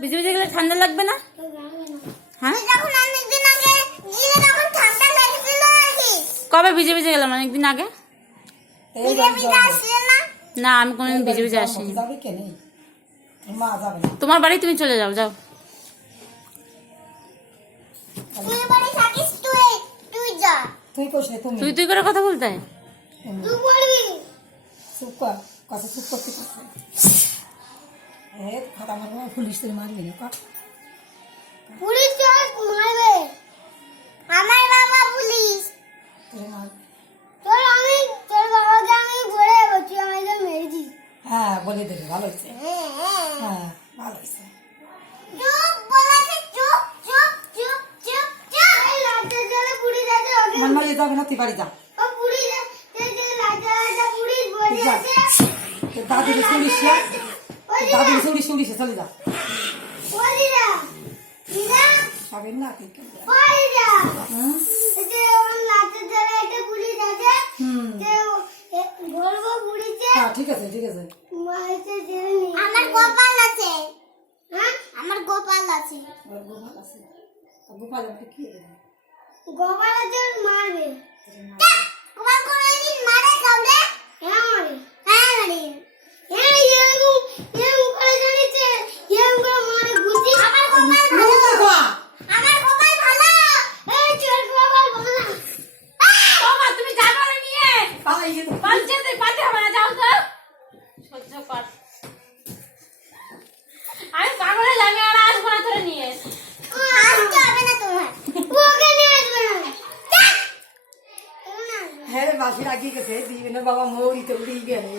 ভিজে ভিজে গেলে ঠান্ডা লাগবে না? হ্যাঁ? কবে ভিজে ভিজে গেলাম? অনেকদিন আগে? না, আমি কোনোদিন ভিজে ভিজে আসিনি। তোমার বাড়ি তুমি চলে যাও যাও। তুই তুই করে কথা বলতে? কথা চুপ করতে এ খাতা মারবো পুলিশ তুই মারবি না কর পুলিশ তোর মারবে। আমার বাবা পুলিশ। তুই মারবি তোর আমি তোর বাবাকে আমি বলে যাব তুই আমাকে মেরে দিস। হ্যাঁ বলে দেবে ভালো হয়েছে। হ্যাঁ ভালো হয়েছে। চুপ বলেছে চুপ চুপ চুপ চুপ চুপ। এই লাটে জলে পুলিশ আছে আমার মারিয়ে যাবে না তুই বাড়ি যা। ও পুলিশ আছে যে লাটে লাটে পুলিশ বসে আছে। তোর দাদিকে তোর দাদিকে চুরিস চুরিসে চলে যা। না হ্যাঁ ঠিক আছে ঠিক আছে। আমার গোপাল আছে। হ্যাঁ? আমার গোপাল আছে। গোপাল আছে। ওর গোপাল কি গোপাল আছে মারবে গোপাল কোনদিন মারে কাউরে হ্যাঁ মারে হ্যাঁ মারে হ্যাঁ এরকম এরকম করে জানিছে এরকম করে মারে বুঝি আমার গোপাল ভালো আমার গোপাল ভালো এই চোর গোপাল ভালো না বাবা তুমি যাবে না নিয়ে পালাই যেতে পাঁচে পাঁচে হবে না যাও তো সহ্য কর আমি পাগলে যাবে আর আসব না তোরে নিয়ে ও, আসতে হবে না তোমার ওকে নিয়ে আসবে না ধ্যাৎ! ও না আসবে না। হ্যাঁ মাসি রাখি গেছে দিবে না বাবা মৌরি তো উড়িয়ে গেলে